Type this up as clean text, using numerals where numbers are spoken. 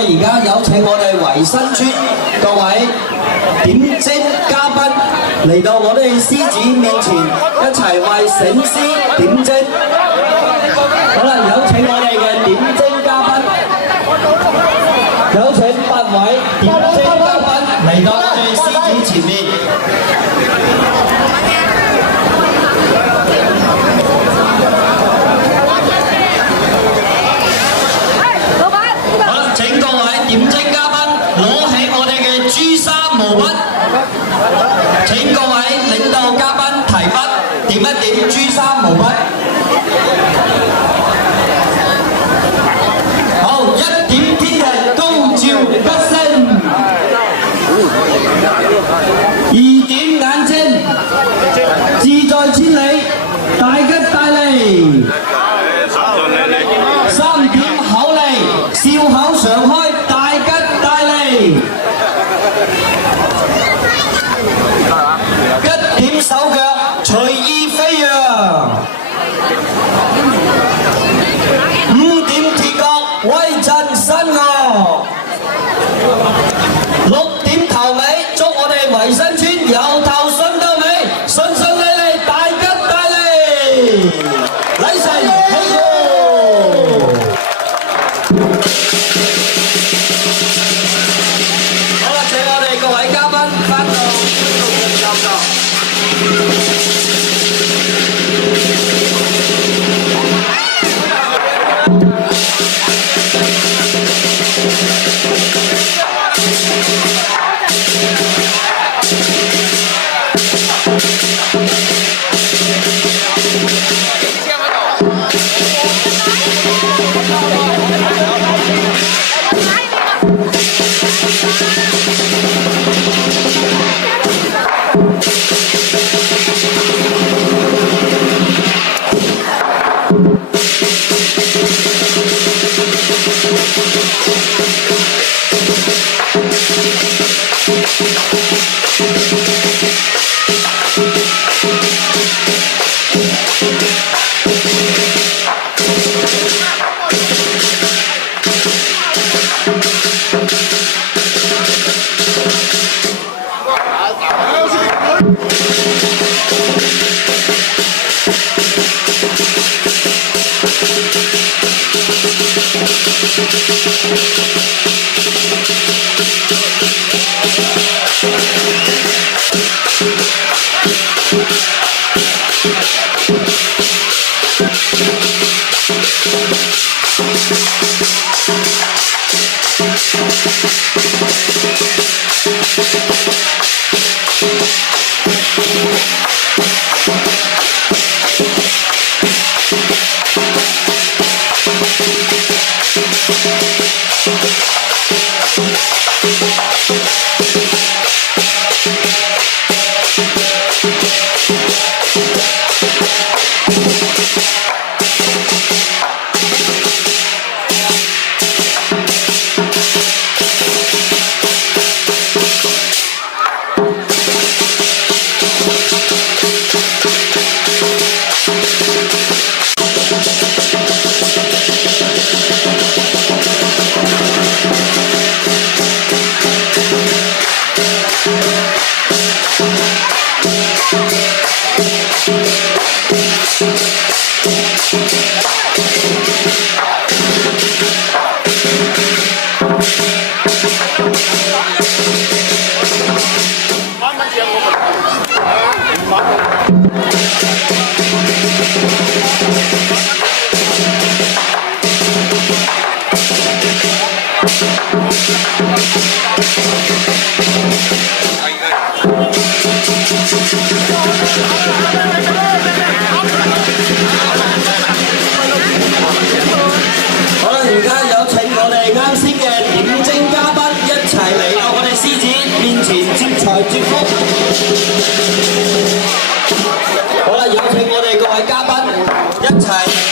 哋而家有請我哋維新村各位點睛嘉賓嚟到我哋獅子面前，一齊為醒獅點睛。好啦，有請我哋嘅點睛嘉賓，有請8位點睛嘉賓嚟到我哋獅子前面。點睛嘉賓攞起我哋嘅朱砂毛筆，請各位領導嘉賓提筆點一點朱砂毛筆。好，一點天日高照不升，二點眼睛志在千里，大吉大利。3點口利，笑口常開。1點手腳隨意飛揚，5點鐵角威震新樂，6點頭尾祝我哋維新村由頭順到尾，順順利利，大吉大利，禮成起舞。好啦，請我哋各位嘉賓翻到教座。好啦，而家有請我哋啱先嘅點睛嘉賓一齊嚟到我哋獅子面前接財接福。好啦，有請我哋各位嘉賓一齊。